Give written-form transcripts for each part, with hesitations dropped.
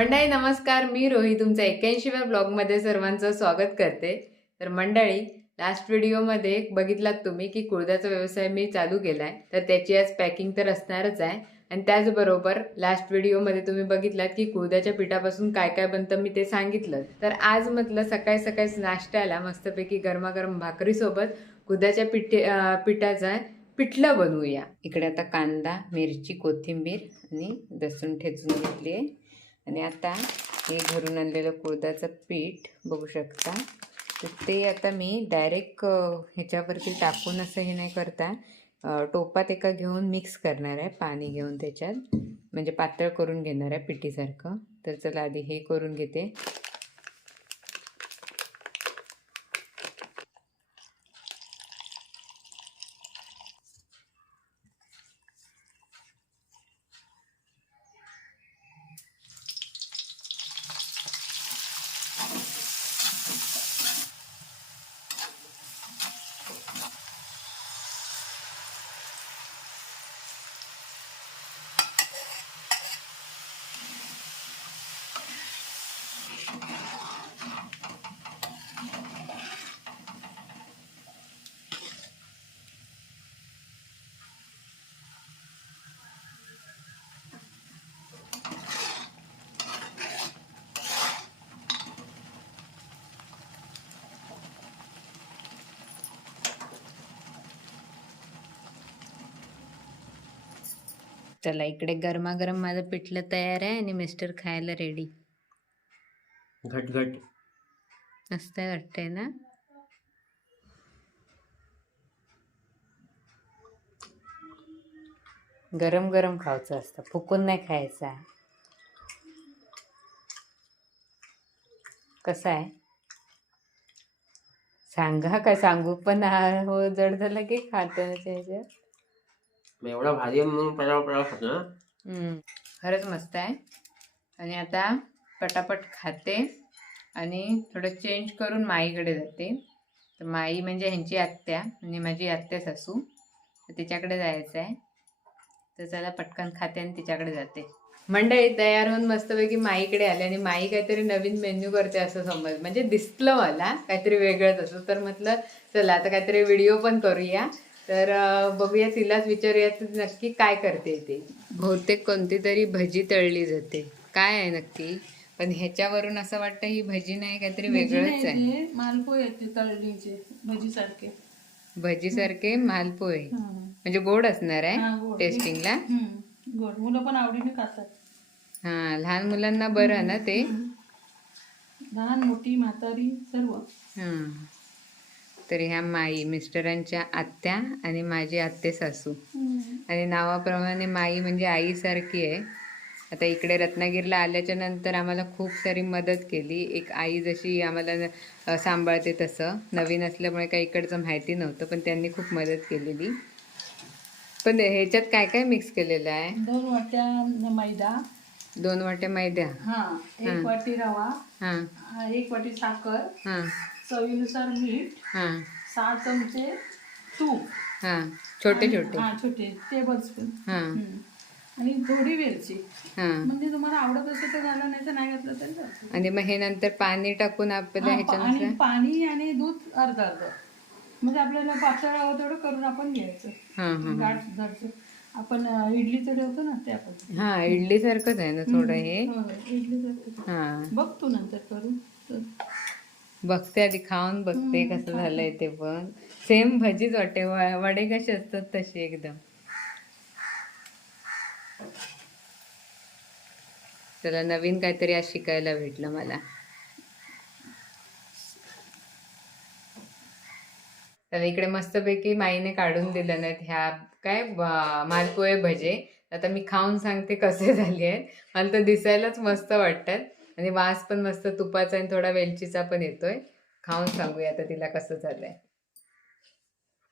मंडळी नमस्कार, मी रोही तुमच्या 81व्या ब्लॉगमध्ये सर्वांचं स्वागत करते. तर मंडळी, लास्ट व्हिडिओमध्ये बघितलात तुम्ही की कुळथाचा व्यवसाय मी चालू केलाय, तर त्याची आज पॅकिंग तर असणारच आहे. आणि त्याचबरोबर लास्ट व्हिडिओमध्ये तुम्ही बघितलात की कुळथाच्या पिठापासून काय काय बनतं मी ते सांगितलं. तर आज म्हटलं सकाळी सकाळीच नाश्त्याला मस्तपैकी गरमागरम भाकरीसोबत कुळथाच्या पिठाचा पिठलं बनवूया. इकडे आता कांदा, मिरची, कोथिंबीर आणि लसूण ठेचून घेतली आहे. आणि आता हे घरून आणलेलं कुळथाचं पीठ बघू शकता. तर ते आता मी डायरेक्ट ह्याच्यावरती टाकून असं हे नाही करता, टोपात एका घेऊन मिक्स करणार आहे पाणी घेऊन त्याच्यात, म्हणजे पातळ करून घेणार आहे पिठीसारखं. तर चला आधी हे करून घेते. चला इकडे गरमागरम माझं पिठलं तयार आहे आणि मिस्टर खायला रेडी. घट मस्त वाटतंय ना. गरम गरम खायचं असतं, फुकून नाही खायचा. कसं आहे सांगा, काय सांगू पण हो, जड झालं की खातं ह्याच्यात. एवढा भारी म्हणून पळाव पळाव खातो ना. खरंच मस्त आहे. आणि आता पटापट खाते आणि थोडं चेंज करून माईकडे जाते. तर माई म्हणजे ह्यांची आत्या आणि माझी आत्या सासू, तर तिच्याकडे जायचं आहे. तर चला पटकन खाते आणि तिच्याकडे जाते. मंडळी तयार होऊन मस्तपैकी माईकडे आले आणि माई काहीतरी नवीन मेन्यू करते असं समज, म्हणजे दिसलं मला काहीतरी वेगळंच असं. तर म्हटलं चला आता काहीतरी व्हिडिओ पण करूया. तर बघूया, तिलाच विचारूया नक्की काय करते ते. बहुतेक कोणती तरी भजी तळली जाते, काय आहे नक्की. पण ह्याच्यावरून असं वाटतं ही भजी नाही, काहीतरी वेगळंच आहे. मालपोहे आहेत ते तळणीचे भजीसारखे. भजीसारखे मालपोहे म्हणजे गोड असणार आहे टेस्टिंगला. गोड मुलं पण आवडीने खातात. हा, लहान मुलांना बरं ना ते. लहान मोठी म्हातारी सर्व. हां, तर ह्या माई मिस्टरांच्या आत्या आणि माझी आत्ते सासू. आणि नावाप्रमाणे माई म्हणजे आईसारखी आहे. आता इकडे रत्नागिरीला आल्याच्या नंतर आम्हाला खूप सारी मदत केली. एक आई जशी आम्हाला सांभाळते तसं, नवीन असल्यामुळे काही इकडचं माहिती नव्हतं, पण त्यांनी खूप मदत केलेली. पण ह्याच्यात काय काय मिक्स केलेलं आहे? 2 वाट्या मैदा, 2 वाट्या मैदा, 1 वाटी रवा, हां 1 वाटी साखर, हां चवीनुसार मीठ, हां 6 चमचे तूप, हां छोटे छोटे, छोटे टेबलस्पून, हां आणि थोडी वेलची. हां. म्हणजे तुम्हाला आवडत असेल तर झालं, नाही तर नाही घातलं तरी चालतं. आणि मग हे नंतर पाणी टाकून आपल्या आणि ह्याच्यानुसार. पाणी आणि दूध अर्ध अर्ध, म्हणजे आपल्याला पातळ हवं तेवढं करून आपण घ्यायचं. हां हां गाठ धरचं आपण इडलीचं ठेवतो ना त्या पण. हां, इडली सारखंच आहे ना थोडं हे. इडलीचं हां, बघ तू नंतर करून. बघते आधी, खाऊन बघते कसं झालंय ते. पण सेम भजीच वाटते, वडे कसे असतात तसे एकदम. चला नवीन काहीतरी आज शिकायला भेटलं मला. तर इकडे मस्तपैकी माईने काढून दिलं नाहीत ह्या काय मालपोहे भजे. आता मी खाऊन सांगते कसे झाले आहेत. मला तर दिसायलाच मस्त वाटतात आणि वास पण मस्त तुपाचा आणि थोडा वेलचीचा पण येतोय. खाऊन सांगूया आता तिला कसं झालंय.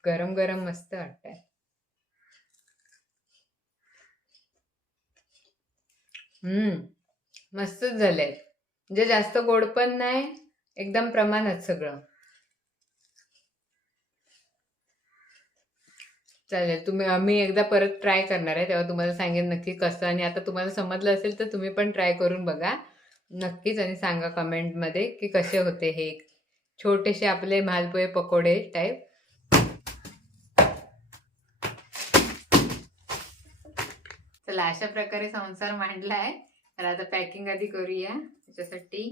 गरम गरम मस्त वाटतंय. मस्तच झालंय, म्हणजे जास्त गोड पण नाही, एकदम प्रमाणात सगळं. चालेल, मी एकदा परत ट्राय करणार आहे, तेव्हा तुम्हाला सांगेन नक्की कसं. आणि आता तुम्हाला समजलं असेल तर तुम्ही पण ट्राय करून बघा. नक्कीच आणि सांगा कमेंटमध्ये की कसे होते हे छोटेसे आपले मालपोहे पकोडे टाईप. चला अशा प्रकारे संसार मांडलाय. तर आता पॅकिंग आधी करूया. त्याच्यासाठी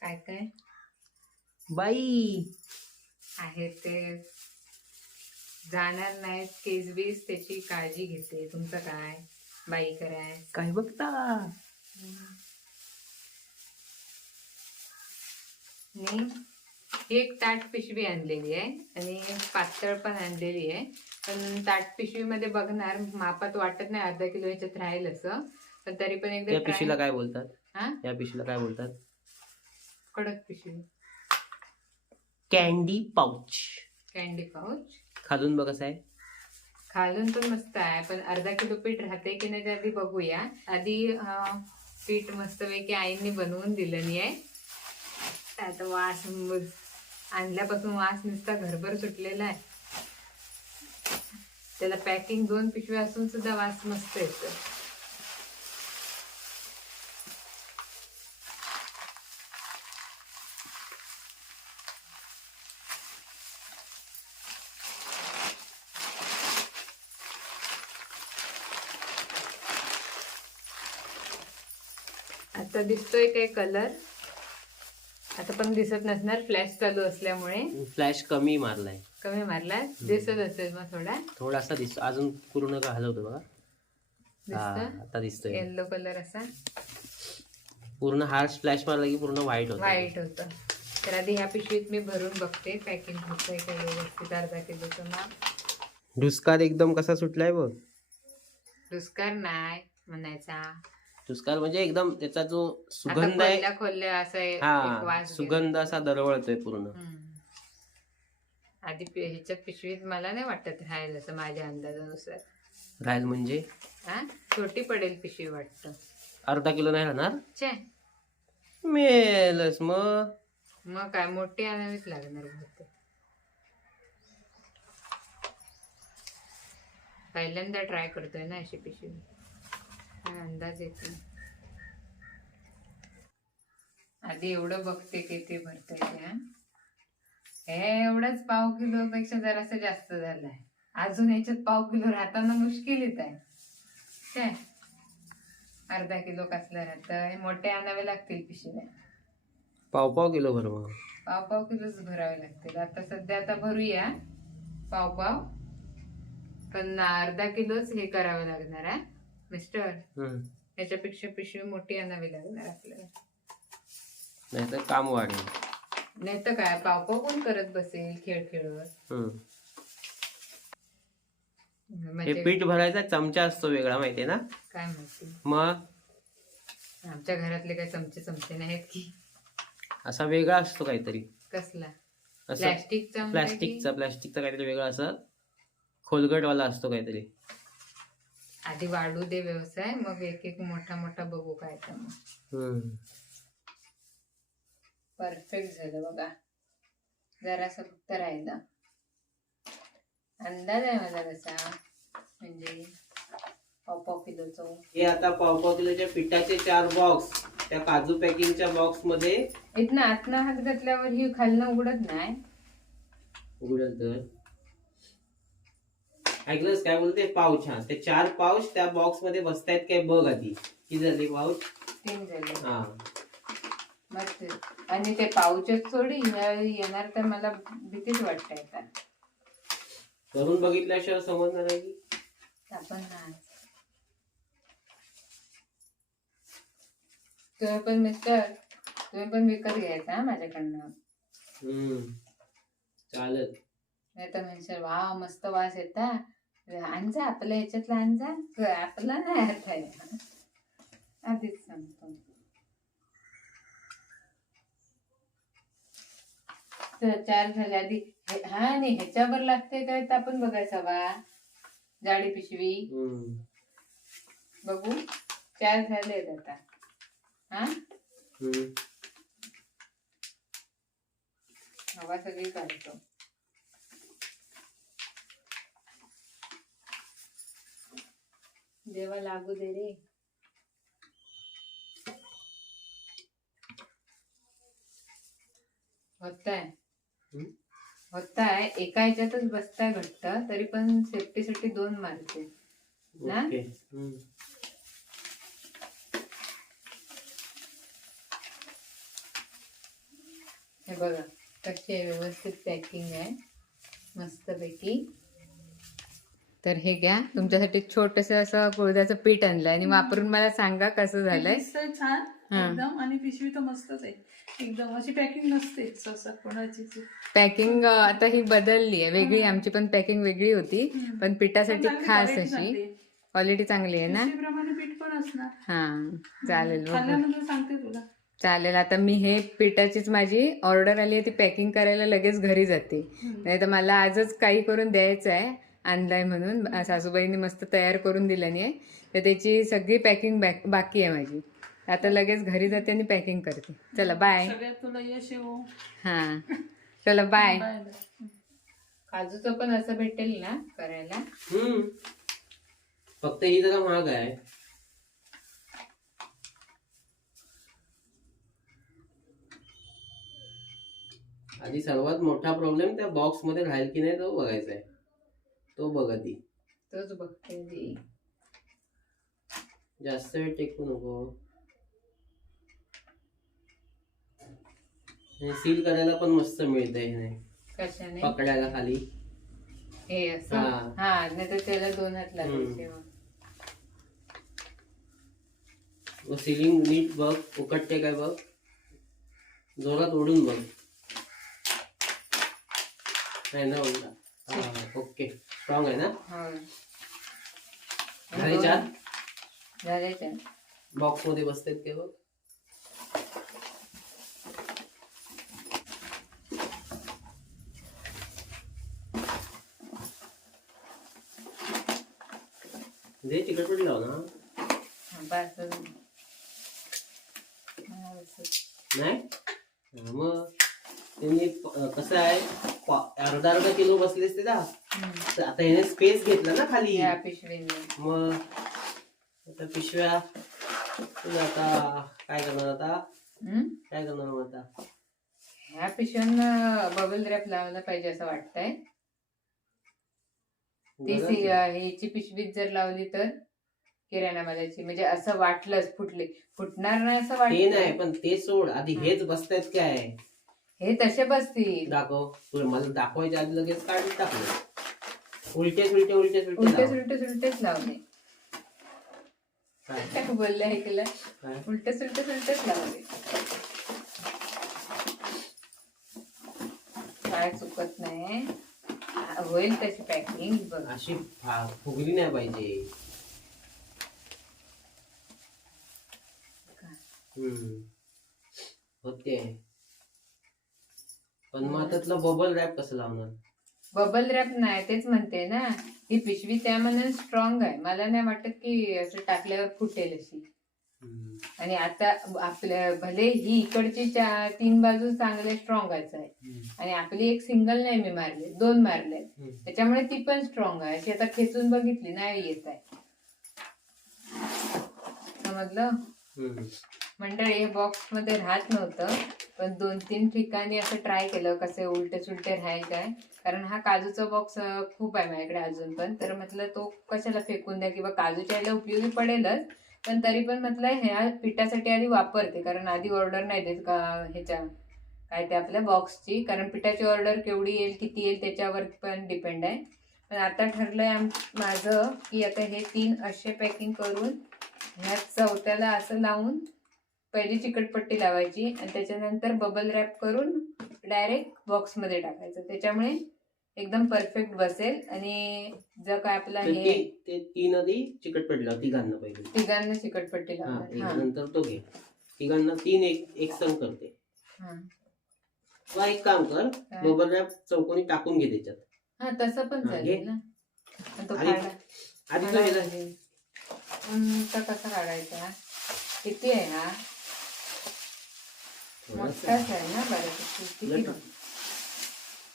काय काय बाई आहे ते जाणार नाहीत केस बीस त्याची काळजी घेते. तुमचं काय बाई कराय काय बघता. आणि ही एक ताट पिशवी आणलेली आहे आणि पातळ पण आणलेली आहे. पण ताट पिशवीमध्ये बघणार मापात वाटत नाही अर्धा किलो ह्याच्यात राहील असं. पण तरी पण एकदा या पिशवीला काय बोलतात? हा या पिशवीला काय बोलतात? कडक पिशवी. Candy pouch. Candy pouch. खालून बघ कसं आहे. खालून पण मस्त आहे पण अर्धा किलो पीठ राहते की नाही ते आधी बघूया. आधी पीठ मस्तपैकी आईने बनवून दिलं नाही आहे. आता वास आणल्यापासून वास नुसता घरभर सुटलेला आहे. त्याला पॅकिंग 2 पिशव्या असून सुद्धा वास मस्त येतो. आता दिसतोय काय कलर? आता पण दिसत नसणार फ्लॅश चालू असल्यामुळे. फ्लॅश कमी मारलाय. कमी मारला दिसत असेल मग थोडासा दिसतो. अजून पूर्ण का हलवतो बघा. आता दिसतोय येल्लो कलर असा. पूर्ण हार्श फ्लॅश मारला की पूर्ण व्हाईट होतं. व्हाईट होतं. तर आधी ह्या पिशवीत मी भरून बघते पॅकिंग होतंय का व्यवस्थित. अर्धा किलोचं माप. दुष्काळ एकदम कसा सुटलाय बघ. दुष्कार नाही म्हणायचा. दुष्काळ म्हणजे एकदम त्याचा जो सुगंध आहे खोलल्या असं एक हा वास सुगंध असा दरवळतोय पूर्ण. आधी ह्याच्या पिशवीत मला नाही वाटत राहील असं माझ्या अंदाजानुसार. राहील म्हणजे हा छोटी पडेल पिशवी वाटतं. अर्धा किलो नाही राहणार. छे मेलच मग काय मोठी आणावीच लागणार बहुतेक. पहिल्यांदा ट्राय करतोय ना अशी पिशवी. अंदाज येतो. आधी एवढं बघते किती भरतंय त्या. हे एवढंच पाव किलो पेक्षा जरासं जास्त झालंय. अजून याच्यात पाव किलो राहताना मुश्किलीत आहे. काय अर्धा किलो कसलं राहतंय. मोठे आणावे लागतील पिशव्या. पाव किलो भर मग. पाव किलोच भरावे लागतील. आता सध्या आता भरूया पाव. पण अर्धा किलोच हे करावं लागणार आहे मिस्टर. याच्यापेक्षा पिशवी मोठी आणावी लागणार आपल्याला. नाही तर काम वाढेल. नाही तर काय पाव कोण करत बसेल खेळ खेळत. हे पीठ भरायचा चमचा असतो वेगळा माहितीये ना. काय माहिती मग आमच्या घरातले काय चमचे नाहीत की. असा वेगळा असतो काहीतरी. कसला? प्लास्टिकचा काहीतरी वेगळा असं खोलगटवाला असतो काहीतरी. आधी वाढू दे व्यवसाय मग एक एक मोठा बघू काय तर मग. परफेक्ट झालं बघा. जरासं फक्त राहिलं. अंदाज आहे माझा कसा म्हणजे पाव किलोचं. हे आता पाव किलोच्या पिठाचे 4 बॉक्स त्या काजू पॅकिंगच्या बॉक्स मध्ये. इथनं आतनं हात घातल्यावर ही खालनं उघडत नाही. उघडत तर ऐकलंस काय बोलते पाऊच. हा ते 4 पाऊच त्या बॉक्स मध्ये बसतायत काय बघ आधी. किती झाले पाऊच? 3 झाले. हा मस्त. आणि ते पाऊचच थोडी येणार तर मला भीतीच वाटते आता. करून बघितल्याशिवाय समजणार नाही की आपण नाही. तुम्ही पण मिस्टर तुम्ही पण विकत घ्यायचा हा माझ्याकडनं. चालत नाही तर म्हणशील वा मस्त वास येता. आणजा आपल्या ह्याच्यातला आणजा. आपला नाही अर्थ आहे. आधीच सांगतो. तर 4 झाले आधी. हा नाही ह्याच्यावर लागते काय तर आपण बघायचा बा. जाडी पिशवी बघू. 4 झाले आता. हा हवा सगळी काढतो. देवा लागू दे रे. होताय हम्म? होताय एका ह्याच्यातच बसताय घट्ट, तरी पण सेफ्टीसाठी 2 मारते ना. ओके. हे बघा कशी आहे, व्यवस्थित पॅकिंग आहे मस्तपैकी. तर हे घ्या, तुमच्यासाठी छोटस असं कुळद्याचं पीठ आणलंय आणि वापरून मला सांगा कसं झालंय. दिसतंय छान हा. एकदम, आणि पिशवी तर मस्तच आहे एकदम. अशी पॅकिंग नसतेच असं कोणाची. पॅकिंग आता ही बदलली आहे, वेगळी. आमची पण पॅकिंग वेगळी होती, पण पिठासाठी खास अशी क्वालिटी चांगली आहे ना. प्रमाणे पीठ पण असणार. हा चालेल बघू. खाल्ल्यानंतर सांगते तुला. चालेल. आता मी हे पिठाचीच माझी ऑर्डर आली आहे, ती पॅकिंग करायला लगेच घरी जाते. नाही तर मला आजच काही करून द्यायचं आहे, आणलाय म्हणून सासूबाईंनी मस्त तयार करून दिलं नाही, तर त्याची सगळी पॅकिंग बाकी आहे माझी. आता लगेच घरी जाते आणि पॅकिंग करते. चला बाय. सगळ्यात तुला यश येवो. हा चला बाय. बाय. काजूचं पण असं भेटेल ना करायला. फक्त ही जरा महाग आहे. आधी सर्वात मोठा प्रॉब्लेम त्या बॉक्स मध्ये राहील की नाही तो बघायचा आहे. तो बघ आधी. तोच बघते मी. जास्त वेळ टेकू नको. सील करायला पण मस्त मिळतंय हे नाही कशाने पकडायला खाली. हे असं. हा. हा नाही तर त्याला 2 हात लागायचे. सिलिंग नीट बघ, उकटते काय बघ, जोरात ओढून बघ. नाही ना ओढला. हा ओके, स्ट्रॉंग आहे ना. झाले 4 झाले 4. बॉक्स मध्ये बसतात ते बघ. दे तिकट लाव ना. नाही मग त्यांनी कसं आहे, अर्धा किलो बसलेस ते आता ह्याने स्पेस घेतला ना खाली. मग आता पिशव्या तुला आता काय करणार आता. काय करणार मग आता. ह्या पिशव्यांना बबल रॅप लावायला पाहिजे असं वाटतंय. ह्याची पिशवीत जर लावली तर किराणा मालाची, म्हणजे असं वाटलंच फुटणार नाही असं ते वाटत नाही, पण ते सोड आधी. हेच बसतायत काय. हे तसे बसतील. दाखव. मला दाखवायच्या आधी लगेच काढून टाकलं. उलटेच लावले. काय बोलले ऐकलं. उलटेच लावले. काय चुकत नाही, होईल तशी पॅकिंग. बघ अशी फुगली नाही पाहिजे. होते. पण मग त्यातलं बबल रॅप कसं लावणार. बबल रॅप नाही, तेच म्हणते ना. ही पिशवी त्या मनाने स्ट्रॉंग आहे. मला नाही वाटत की असं टाकल्यावर फुटेल अशी. आणि आता आपल्या भले ही इकडची 3 बाजू चांगले स्ट्रॉंगच आहे, आणि आपली एक सिंगल नाही मी मारले, 2 मारले, त्याच्यामुळे ती पण स्ट्रॉंग आहे. अशी आता खेचून बघितली नाही येत आहे. समजलं मंडळी. हे बॉक्स मध्ये राहत नव्हतं, पण 2-3 ठिकाणी असं ट्राय केलं कसे उलटे सुलटे राहायचं आहे. कारण हा काजूचा बॉक्स खूप आहे माझ्याकडे अजून पण. तर म्हटलं तो कशाला फेकून द्या, किंवा काजूच्या याला उपयोगी पडेलच, पण तरी पण म्हटलं ह्या पिठासाठी आधी वापरते. कारण आधी ऑर्डर नाही देत का ह्याच्या काय ते आपल्या बॉक्सची, कारण पिठाची ऑर्डर केवढी येईल किती येईल त्याच्यावर पण डिपेंड आहे. पण आता ठरलंय माझं की आता हे 3 असे पॅकिंग करून ह्या 4थ्याला असं लावून पहिली चिकटपट्टी लावायची, आणि त्याच्यानंतर बबल रॅप करून डायरेक्ट बॉक्समध्ये टाकायचं. त्याच्यामुळे एकदम परफेक्ट बसेल. आणि जर काय आपला हे ते 3 आधी चिकटपट्टी लाव. तिघांना चिकटपट्टी लावणार. नंतर तो घे. तिघांना 3 एक संग करते. किंवा एक काम कर, बबल रॅप चौकोनी टाकून घे त्याच्यात. हा तसं पण चालेल ना. तो कसा काढायचा. किती आहे हा. मोठाच आहे ना बऱ्यापैकी.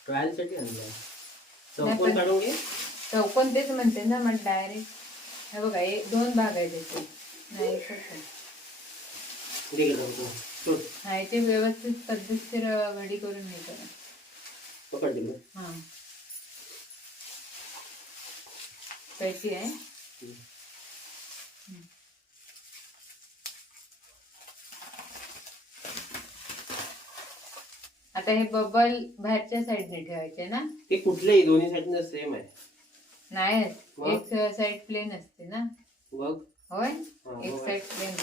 ट्रायल साठी आणलाय. चौकोन काढून घे. चौकोन तेच म्हणते ना मग डायरेक्ट. हे बघा 2 भाग आहे त्याचे, नाही एकच आहे. शोध. हा ते व्यवस्थित पद्धतशीर वडी करून हे करा. पकड दिलं. हा कशी आहे. आता हे बबल बाहेरच्या साईडने ठेवायचे ना. ते कुठलेही दोन्ही साईडने सेम आहे. नाही मग? एक साईड प्लेन असते ना. बघ. होय हा, एक बघ. Side plane.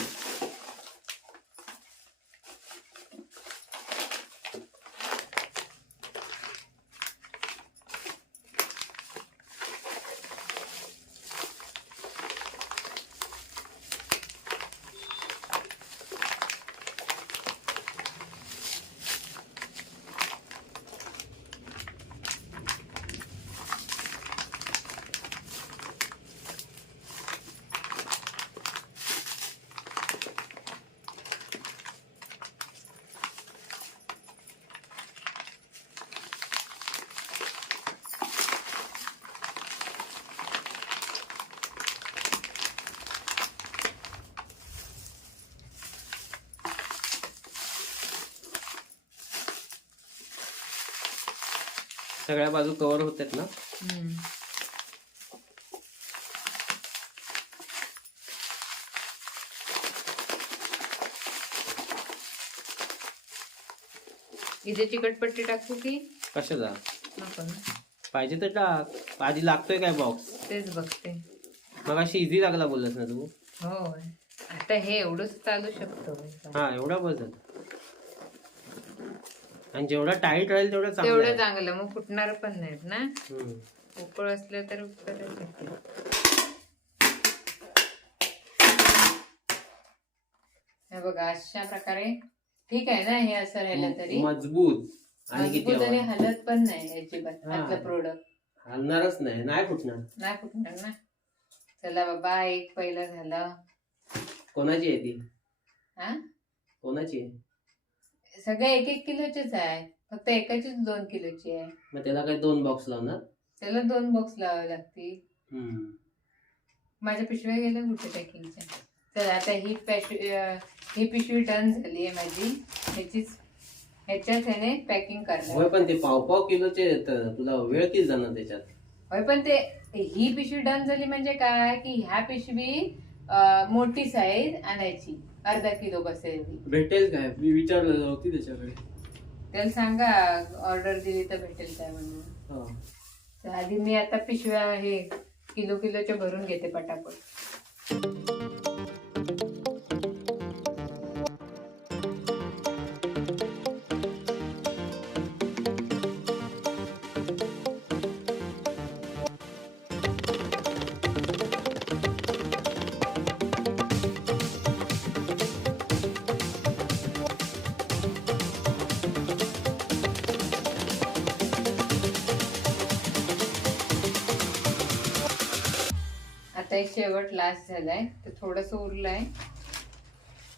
सगळ्या बाजू कव्हर होतात ना. इथे चिकटपट्टी टाकू की कशाचा नको ना. पाहिजे तर टाक. आधी लागतोय काय बॉक्स. तेच बघते. मग अशी इझी लागला बोललास ना तू. होय आता हे एवढंच चालू शकतो. हा एवढा बस झाला. आणि जेवढा टाईट राहील तेवढं चांगलं तेवढं आहे. चांगलं मग फुटणार पण नाहीत ना. हम्म. उकळ असलं तर करायला शकते. हे बघा अशा प्रकारे ठीक आहे ना. हे असं राहिलं तरी मजबूत आणि किती मजबूत आणि हवा. हलत पण नाही अजिबात. हा. आजचं प्रोडक्ट हलणारच नाही. नाही फुटणार. नाही फुटणार ना. चला बाबा एक पहिला झाला. कोणाची आहे ती. हा कोणाची आहे. सगळे 1-1 किलोचेच आहे. फक्त एकाचीच 2 किलोची आहे. मग त्याला काही 2 बॉक्स लावणार. त्याला 2 बॉक्स लावावे लागतील. हम्म. माझ्या पिशव्या गेल्या कुठे पॅकिंगच्या. तर आता ही पिशवी डन झाली आहे माझी. ह्याच्याच ह्याने पॅकिंग करणार. होय पण ते पाव किलोचे तुला वेळ किती जाणार त्याच्यात. होय पण ते ही पिशवी डन झाली म्हणजे काय की ह्या पिशवी मोठी साईज आणायची 1/2 किलो बसेल. भेटेल काय मी विचारलं होती त्याच्याकडे. त्याला सांगा ऑर्डर दिली तर भेटेल काय म्हणून. तर आधी मी आता पिशव्या हे किलोच्या भरून घेते पटापट. आता एक शेवट लास्ट झालाय तर थोडस उरलंय.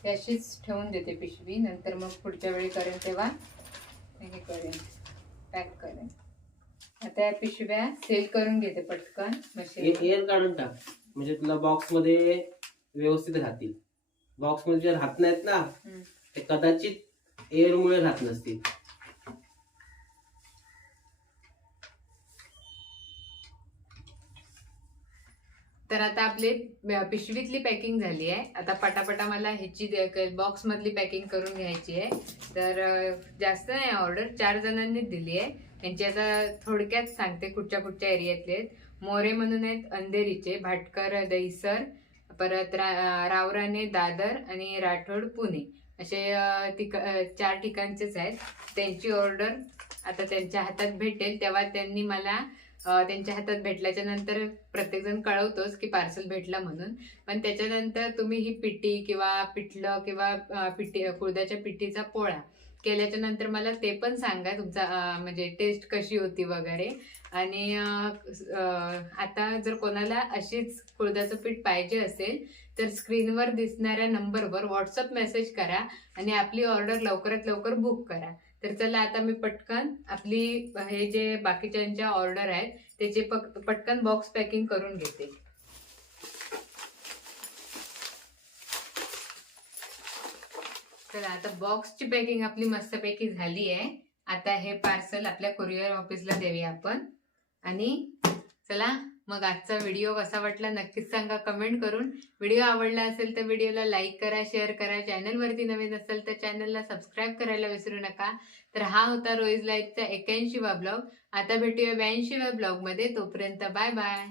ते अशीच ठेवून देते पिशवी. नंतर मग पुढच्या वेळी करेन तेव्हा हे करेन पॅक करेन. आता या पिशव्या सेल करून घेते पटकन मशीन. एअर काढून टाक म्हणजे तुला बॉक्स मध्ये व्यवस्थित राहतील. बॉक्स मध्ये जे राहत नाहीत ना ते कदाचित एअर मुळे राहत नसतील. तर आता आपली पिशवीतली पॅकिंग झाली आहे. आता पटापटा मला ह्याची बॉक्स मधली पॅकिंग करून घ्यायची आहे. तर जास्त नाही ऑर्डर 4 जणांनीच दिली आहे. त्यांची आता थोडक्यात सांगते कुठच्या एरियातले आहेत. मोरे म्हणून आहेत अंधेरीचे, भाटकर दहिसर, परत रावराणे दादर आणि राठोड पुणे असे 4 ठिकाणचेच आहेत. त्यांची ऑर्डर आता त्यांच्या हातात भेटेल तेव्हा त्यांनी मला त्यांच्या हातात भेटल्याच्या नंतर प्रत्येकजण कळवतोच की पार्सल भेटलं म्हणून. पण त्याच्यानंतर तुम्ही ही पिठी किंवा पिठलं किंवा कुळदाच्या पिठीचा पोळा केल्याच्या नंतर मला ते पण सांगा तुमचा म्हणजे टेस्ट कशी होती वगैरे. आणि आता जर कोणाला अशीच कुळदाचं पीठ पाहिजे असेल तर स्क्रीनवर दिसणाऱ्या नंबरवर व्हॉट्सअप मेसेज करा आणि आपली ऑर्डर लवकरात लवकर बुक करा. तर चला आता मी पटकन आपली हे जे बाकीच्यांच्या ऑर्डर आहेत त्याचे पटकन बॉक्स पॅकिंग करून घेते. चला आता बॉक्सची पॅकिंग आपली मस्तपैकी झाली आहे. आता हे पार्सल आपल्या कुरिअर ऑफिसला देऊया आपण. आणि चला मग आजचा व्हिडिओ कसा वाटला नक्कीच सांगा कमेंट करून. व्हिडिओ आवडला असेल तर व्हिडिओला लाईक करा, शेअर करा. चॅनलवरती नवीन असेल तर चॅनलला सबस्क्राईब करायला विसरू नका. तर हा होता रोईज लाईफचा 81वा ब्लॉग. आता भेटूया 82व्या ब्लॉगमध्ये. तोपर्यंत बाय बाय.